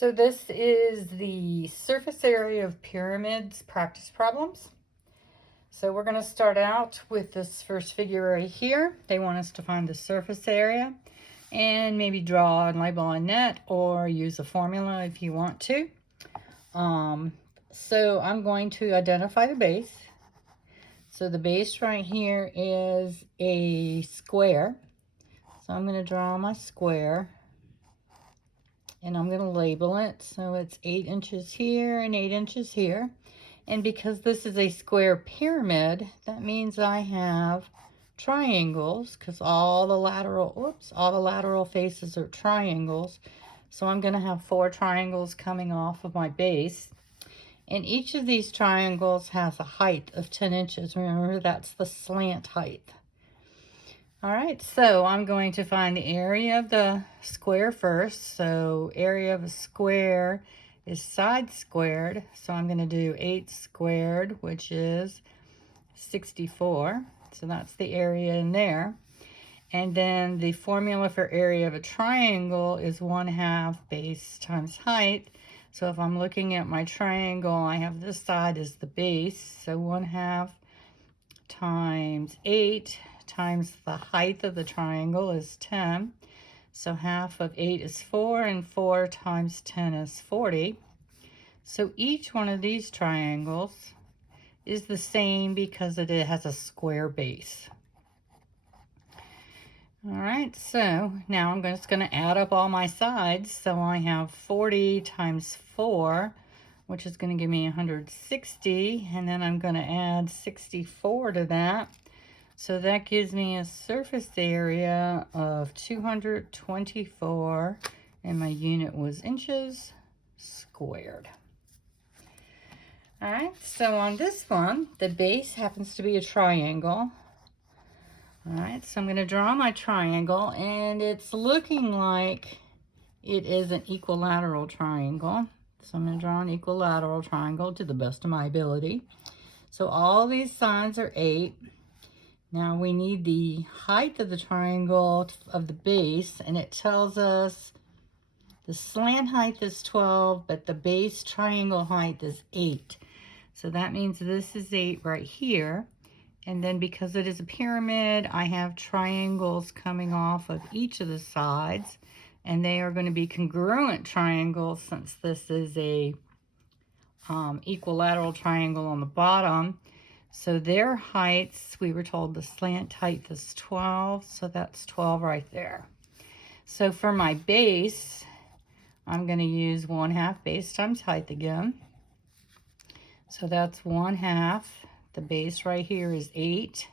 So this is the surface area of pyramids practice problems. So we're going to start out with this first figure right here. They want us to find the surface area and maybe draw and label on net or use a formula if you want to. So I'm going to identify the base. So the base right here is a square. So I'm going to draw my square. And I'm going to label it. So it's 8 inches here and 8 inches here. And because this is a square pyramid, that means I have triangles because all the lateral faces are triangles. So I'm going to have 4 triangles coming off of my base. And each of these triangles has a height of 10 inches. Remember, that's the slant height. All right, so I'm going to find the area of the square first. So area of a square is side squared. So I'm going to do 8 squared, which is 64. So that's the area in there. And then the formula for area of a triangle is 1/2 base times height. So if I'm looking at my triangle, I have this side as the base. So 1/2 times 8 times the height of the triangle is 10. So half of 8 is 4, and 4 times 10 is 40. So each one of these triangles is the same because it has a square base. All right, so now I'm just going to add up all my sides. So I have 40 times 4, which is going to give me 160, and then I'm going to add 64 to that. So that gives me a surface area of 224, and my unit was inches squared. All right, so on this one, the base happens to be a triangle. All right, so I'm going to draw my triangle, and it's looking like it is an equilateral triangle. So I'm going to draw an equilateral triangle to the best of my ability. So all these sides are 8. Now we need the height of the triangle of the base, and it tells us the slant height is 12, but the base triangle height is 8. So that means this is 8 right here. And then because it is a pyramid, I have triangles coming off of each of the sides, and they are going to be congruent triangles since this is a equilateral triangle on the bottom. So their heights, we were told the slant height is 12, so that's 12 right there. So for my base, I'm going to use 1/2 base times height again. So that's 1/2. The base right here is 8.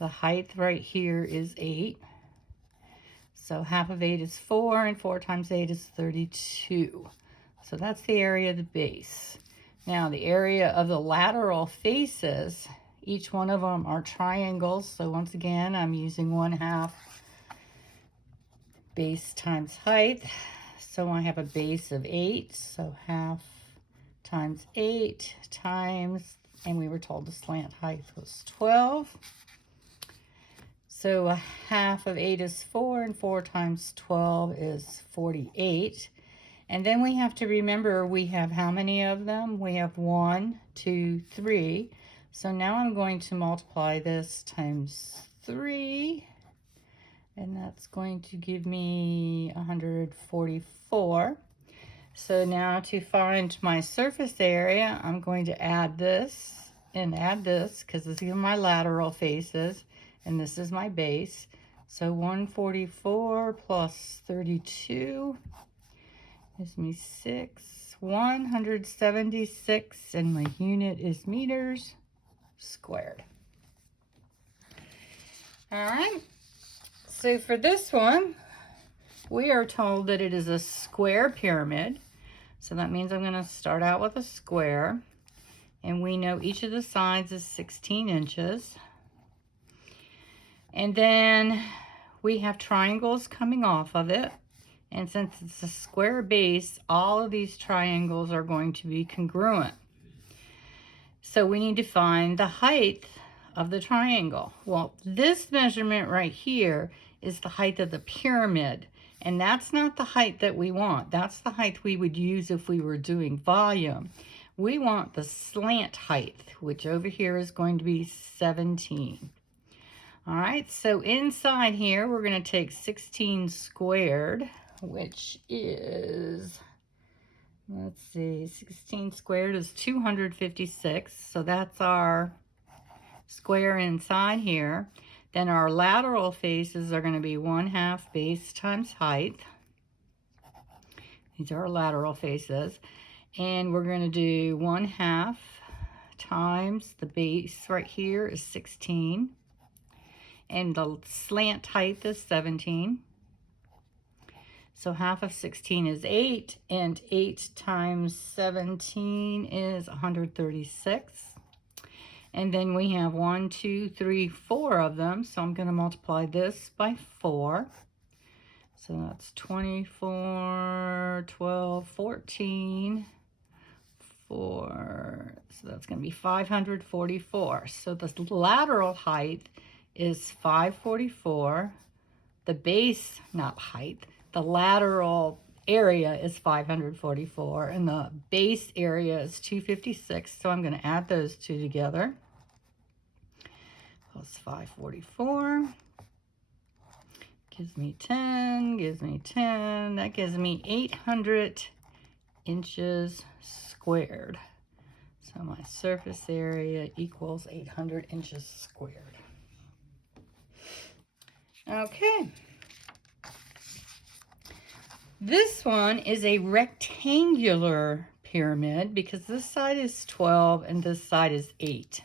The height right here is 8. So half of 8 is 4, and 4 times 8 is 32. So that's the area of the base. Now the area of the lateral faces, each one of them are triangles. So once again, I'm using 1/2 base times height. So I have a base of 8. So 1/2 times 8 times, and we were told the slant height was 12. So 1/2 of 8 is 4, and 4 times 12 is 48. And then we have to remember we have how many of them? We have 1, 2, 3. So now I'm going to multiply this times 3. And that's going to give me 144. So now to find my surface area, I'm going to add this and add this because these are my lateral faces. And this is my base. So 144 plus 32. Gives me 176, and my unit is meters squared. All right, so for this one, we are told that it is a square pyramid. So that means I'm going to start out with a square, and we know each of the sides is 16 inches. And then we have triangles coming off of it. And since it's a square base, all of these triangles are going to be congruent. So we need to find the height of the triangle. Well, this measurement right here is the height of the pyramid. And that's not the height that we want. That's the height we would use if we were doing volume. We want the slant height, which over here is going to be 17. All right, so inside here, we're going to take 16 squared, which is, let's see, 16 squared is 256. So that's our square inside here. Then our lateral faces are going to be 1/2 base times height. These are our lateral faces. And we're going to do 1/2 times the base right here is 16. And the slant height is 17. So 1/2 of 16 is 8. And 8 times 17 is 136. And then we have 1, 2, 3, 4 of them. So I'm going to multiply this by 4. So that's 24, 12, 14, 4. So that's going to be 544. So the lateral height is 544. The base, not height, the lateral area is 544. And the base area is 256. So I'm going to add those two together. Plus 544 gives me 10, gives me 10. That gives me 800 inches squared. So my surface area equals 800 inches squared. Okay. This one is a rectangular pyramid because this side is 12 and this side is 8.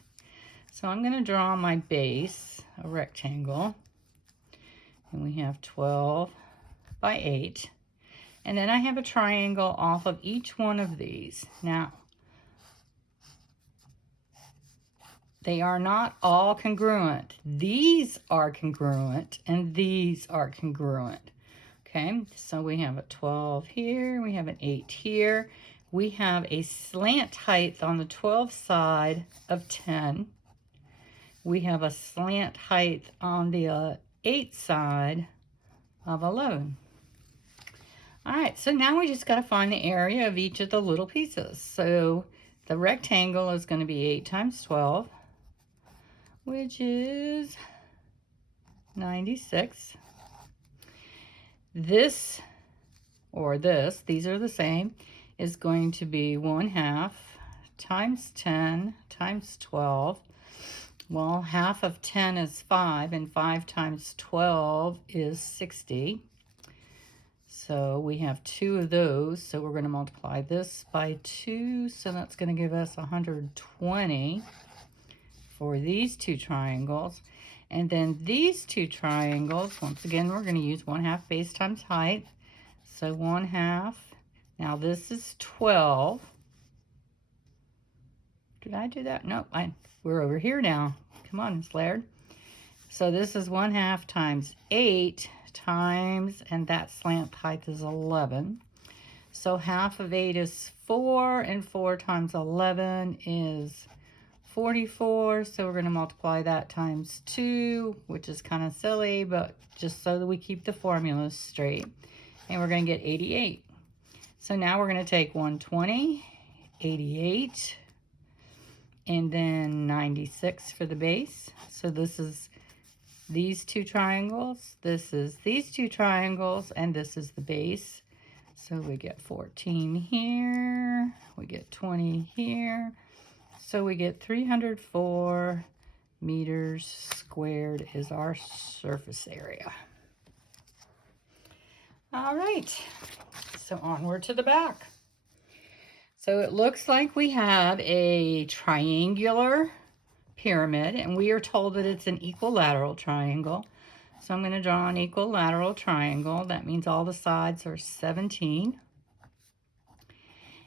So I'm going to draw my base, a rectangle, and we have 12 by 8. And then I have a triangle off of each one of these. Now, they are not all congruent. These are congruent and these are congruent. Okay, so we have a 12 here, we have an 8 here. We have a slant height on the 12 side of 10. We have a slant height on the 8 side of 11. All right, so now we just got to find the area of each of the little pieces. So the rectangle is going to be 8 times 12, which is 96. This, or this, these are the same, is going to be 1/2 times 10 times 12. Well, 1/2 of 10 is 5, and 5 times 12 is 60. So we have 2 of those, so we're going to multiply this by 2, so that's going to give us 120 for these two triangles. And then these two triangles, once again, we're going to use 1/2 base times height. So 1/2, now this is 12. Did I do that? No, we're over here now. Come on, Miss Laird. So this is 1/2 times 8 times, and that slant height is 11. So 1/2 of 8 is 4, and 4 times 11 is 44. So we're going to multiply that times 2, which is kind of silly, but just so that we keep the formulas straight. And we're going to get 88. So now we're going to take 120, 88, and then 96 for the base. So this is these two triangles, this is these two triangles, and this is the base. So we get 14 here, we get 20 here, so we get 304 meters squared is our surface area. All right, so onward to the back. So it looks like we have a triangular pyramid, and we are told that it's an equilateral triangle. So I'm going to draw an equilateral triangle. That means all the sides are 17.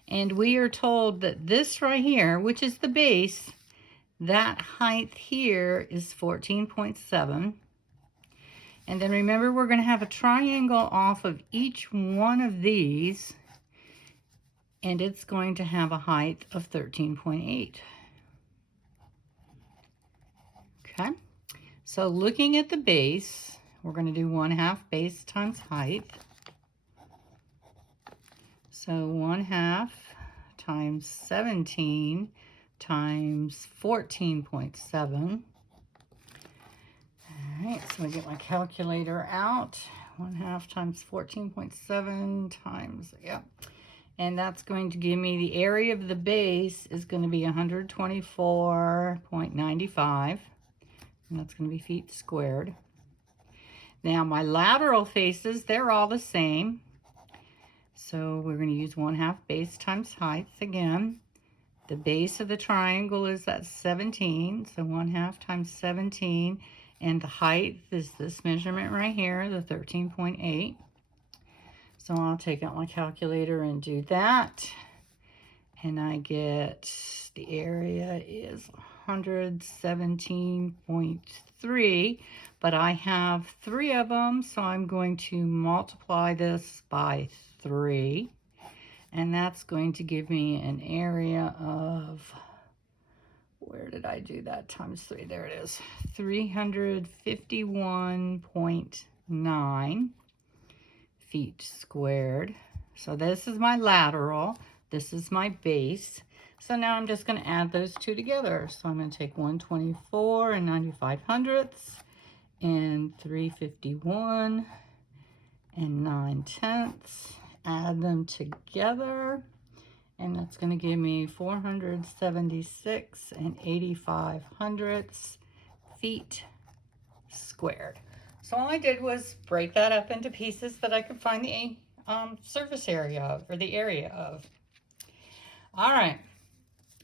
And we are told that this right here, which is the base, that height here is 14.7. And then remember, we're going to have a triangle off of each one of these, and it's going to have a height of 13.8. Okay, so looking at the base, we're going to do 1/2 base times height. So 1/2 times 17 times 14.7. All right, so I get my calculator out. 1/2 times 14.7 times, yep. And that's going to give me the area of the base is going to be 124.95. And that's going to be feet squared. Now my lateral faces, they're all the same. So we're going to use 1/2 base times height again. The base of the triangle is at 17, so 1/2 times 17. And the height is this measurement right here, the 13.8. So I'll take out my calculator and do that. And I get the area is 117.3, but I have 3 of them, so I'm going to multiply this by 3. And that's going to give me an area of, where did I do that, times 3? There it is, 351.9 feet squared. So this is my lateral, this is my base. So now I'm just going to add those two together. So I'm going to take 124 and 95/100 and 351 and 9/10, add them together, and that's going to give me 476 and 85/100 feet squared. So all I did was break that up into pieces that I could find the surface area of, or the area of. All right,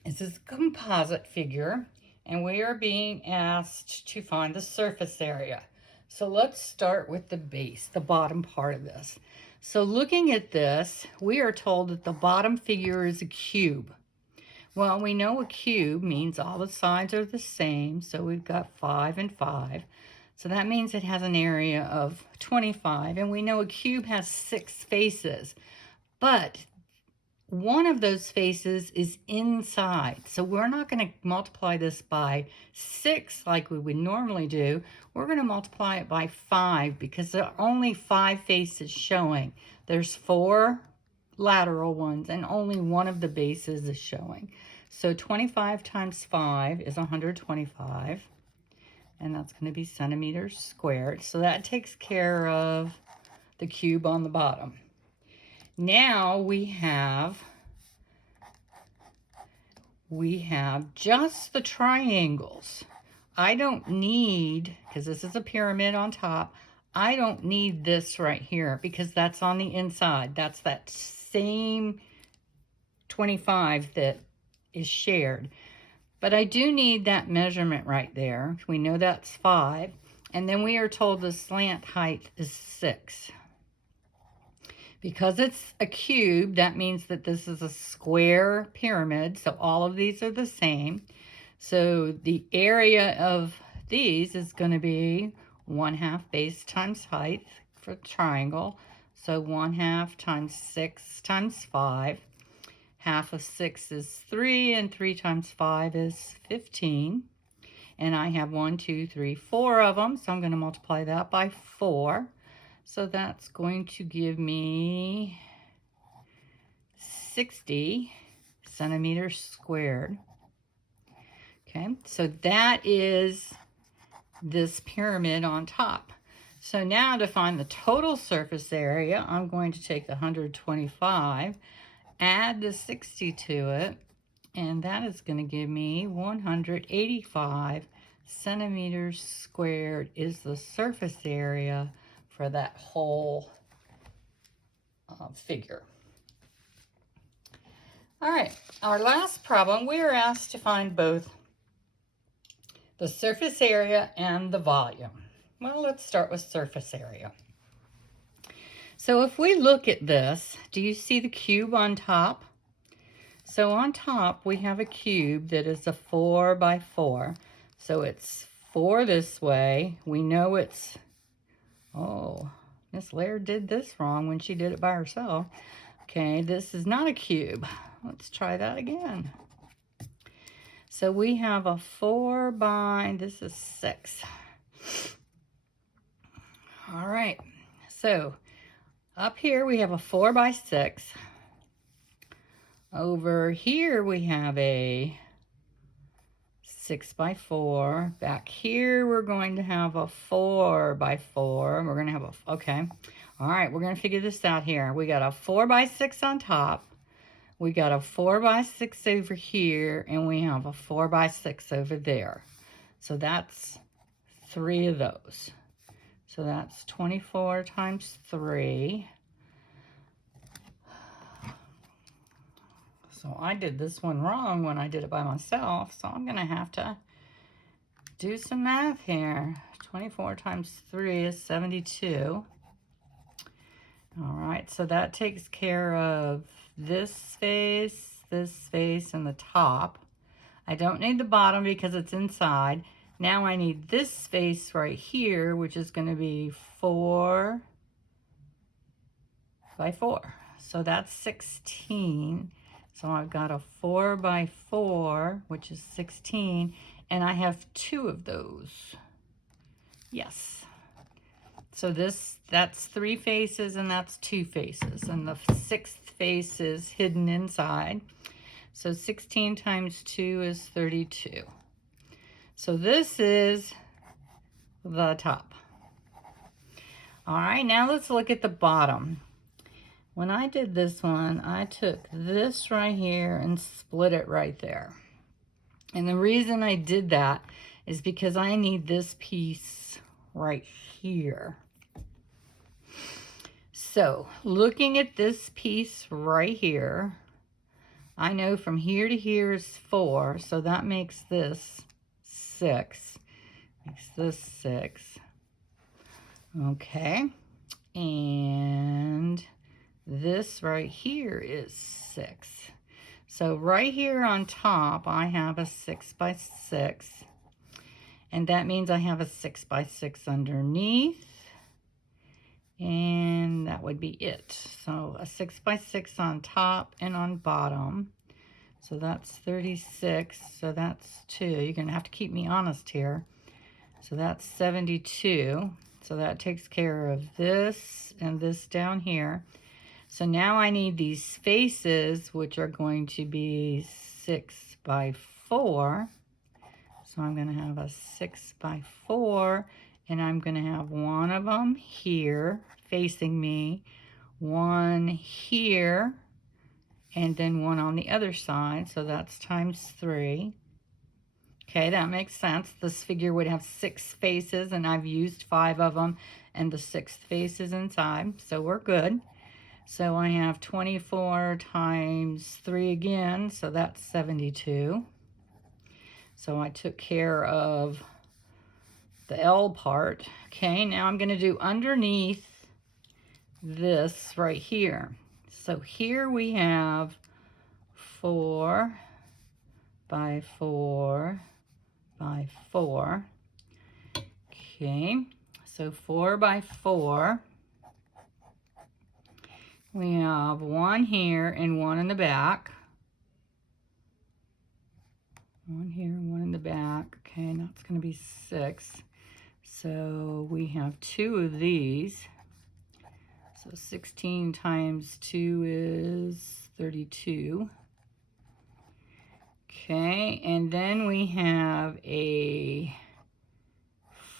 this is a composite figure, and we are being asked to find the surface area. So let's start with the base, the bottom part of this. So looking at this, we are told that the bottom figure is a cube. Well, we know a cube means all the sides are the same, so we've got 5 and 5. So that means it has an area of 25, and we know a cube has 6 faces, but one of those faces is inside. So we're not going to multiply this by 6 like we would normally do. We're going to multiply it by 5 because there are only 5 faces showing. There's 4 lateral ones and only one of the bases is showing. So 25 times 5 is 125. And that's going to be centimeters squared. So that takes care of the cube on the bottom. Now we have just the triangles. I don't need, because this is a pyramid on top, I don't need this right here because that's on the inside. That's that same 25 that is shared. But I do need that measurement right there. We know that's 5. And then we are told the slant height is 6. Because it's a cube, that means that this is a square pyramid. So all of these are the same. So the area of these is going to be 1/2 base times height for triangle. So 1/2 times 6 times 5. Half of 6 is 3, and 3 times 5 is 15. And I have 1, 2, 3, 4 of them, so I'm going to multiply that by 4. So that's going to give me 60 centimeters squared. Okay, so that is this pyramid on top. So now to find the total surface area, I'm going to take the 125, add the 60 to it, and that is going to give me 185 centimeters squared is the surface area for that whole figure. All right, our last problem, we are asked to find both the surface area and the volume. Well, let's start with surface area. So if we look at this, do you see the cube on top? So on top, we have a cube that is a 4 by 4. So it's 4 this way. We know it's, oh, Miss Laird did this wrong when she did it by herself. Okay, this is not a cube. Let's try that again. So we have a 4 by, this is 6. All right, so up here we have a 4 by 6. Over here we have a 6 by 4. Back here we're going to have a 4 by 4. We're going to have a, okay. All right, we're going to figure this out here. We got a 4 by 6 on top. We got a 4 by 6 over here, and we have a 4 by 6 over there. So that's 3 of those. So that's 24 times 3. So I did this one wrong when I did it by myself, so I'm going to have to do some math here. 24 times 3 is 72. All right, so that takes care of this space, and the top. I don't need the bottom because it's inside. Now I need this space right here, which is going to be 4 by 4. So that's 16. So I've got a 4 by 4, which is 16, and I have 2 of those. Yes. So that's 3 faces and that's 2 faces, and the 6th face is hidden inside. So 16 times 2 is 32. So this is the top. All right, now let's look at the bottom. When I did this one, I took this right here and split it right there. And the reason I did that is because I need this piece right here. So looking at this piece right here, I know from here to here is 4, so that makes this 6. Makes this 6. Okay. And this right here is 6. So right here on top, I have a 6 by 6. And that means I have a 6 by 6 underneath. And that would be it. So a 6 by 6 on top and on bottom. So that's 36. So that's 2. You're going to have to keep me honest here. So that's 72. So that takes care of this and this down here. So now I need these faces, which are going to be 6 by 4. So I'm going to have a 6 by 4, and I'm going to have one of them here facing me, one here, and then one on the other side. So that's times 3. Okay, that makes sense. This figure would have 6 faces, and I've used 5 of them, and the 6th face is inside, so we're good. So I have 24 times 3 again, so that's 72. So I took care of the L part. Okay, now I'm going to do underneath this right here. So here we have 4 by 4 by 4. Okay, so 4 by 4. We have one here and one in the back. One here and one in the back. Okay, and that's going to be 6. So we have 2 of these. So 16 times 2 is 32. Okay, and then we have a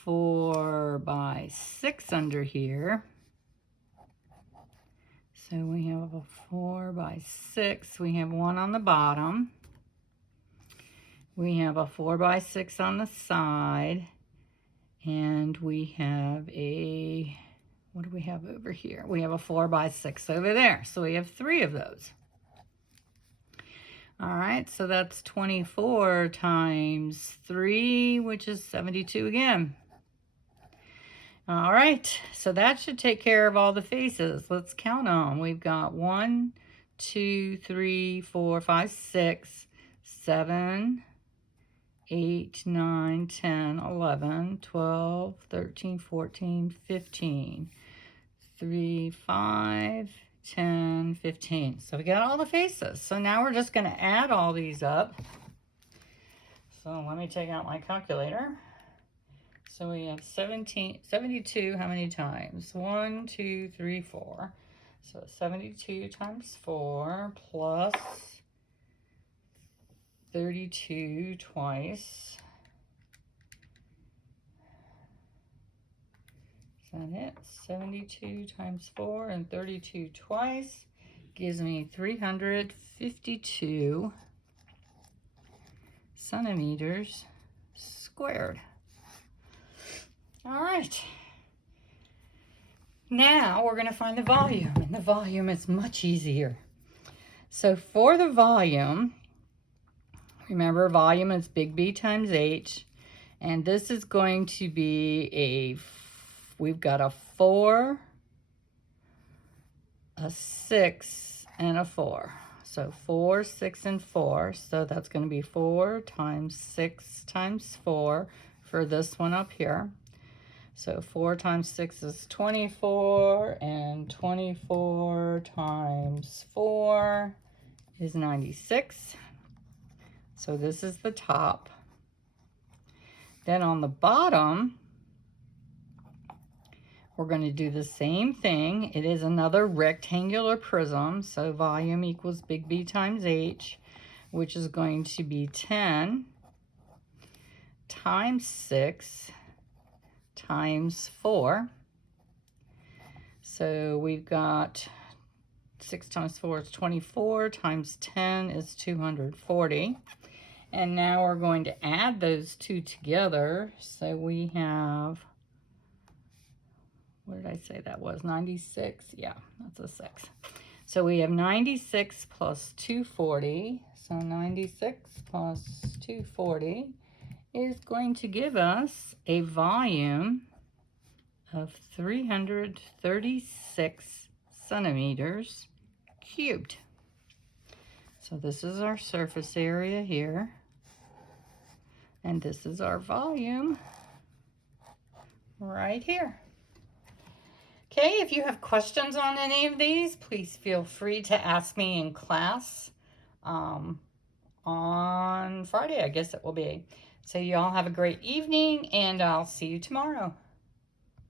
4 by 6 under here. So we have a 4 by 6. We have one on the bottom. We have a 4 by 6 on the side. And we have a, what do we have over here? We have a 4 by 6 over there. So we have 3 of those. All right, so that's 24 times 3, which is 72 again. All right, so that should take care of all the faces. Let's count them. We've got 1, 2, 3, 4, 5, 6, 7, 8, 9, 10, 11, 12, 13, 14, 15, 3, 5, 10, 15. So we got all the faces. So now we're just going to add all these up. So let me take out my calculator. So we have 72, how many times? 1, 2, 3, 4. So 72 times 4 plus 32 twice. Is that it? 72 times 4 and 32 twice gives me 352 centimeters squared. All right. Now we're going to find the volume, and the volume is much easier. So for the volume, remember volume is big B times H, and this is going to be we've got a 4, a 6, and a 4. So 4, 6, and 4. So that's going to be 4 times 6 times 4 for this one up here. So 4 times 6 is 24, and 24 times 4 is 96. So this is the top. Then on the bottom, we're going to do the same thing. It is another rectangular prism, so volume equals big B times H, which is going to be 10 times 6 times 4. So we've got 6 times 4 is 24, times 10 is 240. And now we're going to add those two together. So we have, what did I say that was? 96? Yeah, that's a 6. So we have 96 plus 240. So 96 plus 240 is going to give us a volume of 336 centimeters cubed. So this is our surface area here, and this is our volume right here. Okay, if you have questions on any of these, please feel free to ask me in class on Friday, I guess it will be. So you all have a great evening, and I'll see you tomorrow.